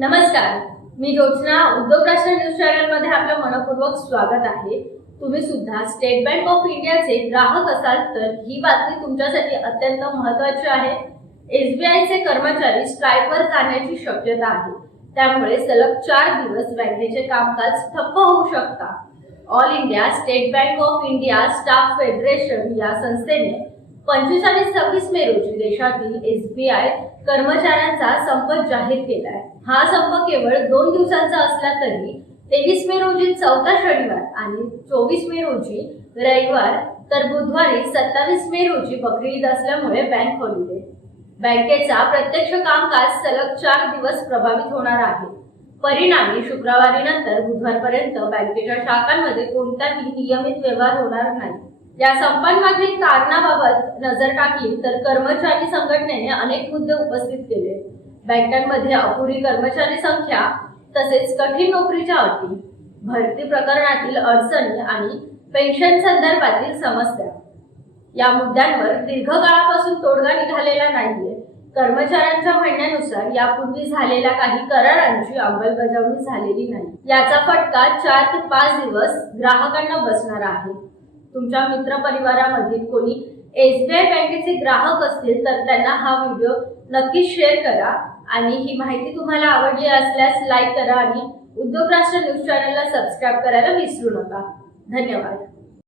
नमस्कार, मी ज्योत्स्ना. उद्योग राष्ट्र न्यूज चॅनल मध्ये आपलं मनपूर्वक स्वागत आहे. तुम्ही सुद्धा स्टेट बँक ऑफ इंडियाचे ग्राहक असाल तर ही बातमी तुमच्यासाठी अत्यंत महत्त्वाची आहे. SBI चे कर्मचारी स्ट्राईकवर जाण्याची शक्यता आहे. त्यामुळे सलग 4 दिवस बँकेचे कामकाज ठप्प होऊ शकतात. All India state bank of India staff federation या संस्थेने 25 आणि 26 मे रोजी देशातील SBI कर्मचाऱ्यांचा संप जाहीर केलाय. हा संप केवळ 2 दिवसांचा असला तरी 23 मे रोजी चौथा शनिवार आणि 24 मे रोजी रविवार तर बुधवारी 27 मे रोजी बकरी ईद असल्यामुळे बँक हॉलिडे. बँकेचा प्रत्यक्ष कामकाज सलग 4 दिवस प्रभावित होणार आहे. परिणामी शुक्रवारी नंतर बुधवारपर्यंत बँकेच्या शाखांमध्ये कोणताही नियमित व्यवहार होणार नाही. या संपांमागील कारणाबाबत नजर टाकली तर कर्मचारी संघटनेने अनेक मुद्दे उपस्थित केले. बँकांमध्ये अपुरी कर्मचारी संख्या, तसेच कठीण नोकरीच्या अटी, भरती प्रकरणातील अडचणी आणि पेन्शन संदर्भातील समस्या. या मुद्द्यांवर दीर्घकाळापासून तोडगा निघालेला नाहीये. कर्मचाऱ्यांच्या म्हणण्यानुसार यापूर्वी झालेल्या काही करारांची अंमलबजावणी झालेली नाही. याचा फटका 4 ते 5 दिवस ग्राहकांना बसणार आहे. तुमच्या मित्रपरिवारामधील कोणी SBI बँकेचे ग्राहक असतील तर त्यांना हा व्हिडिओ नक्की शेअर करा आणि ही माहिती तुम्हाला आवडली असल्यास लाईक करा आणि उद्योग राष्ट्र न्यूज चॅनलला सबस्क्राईब करायला विसरू नका. धन्यवाद.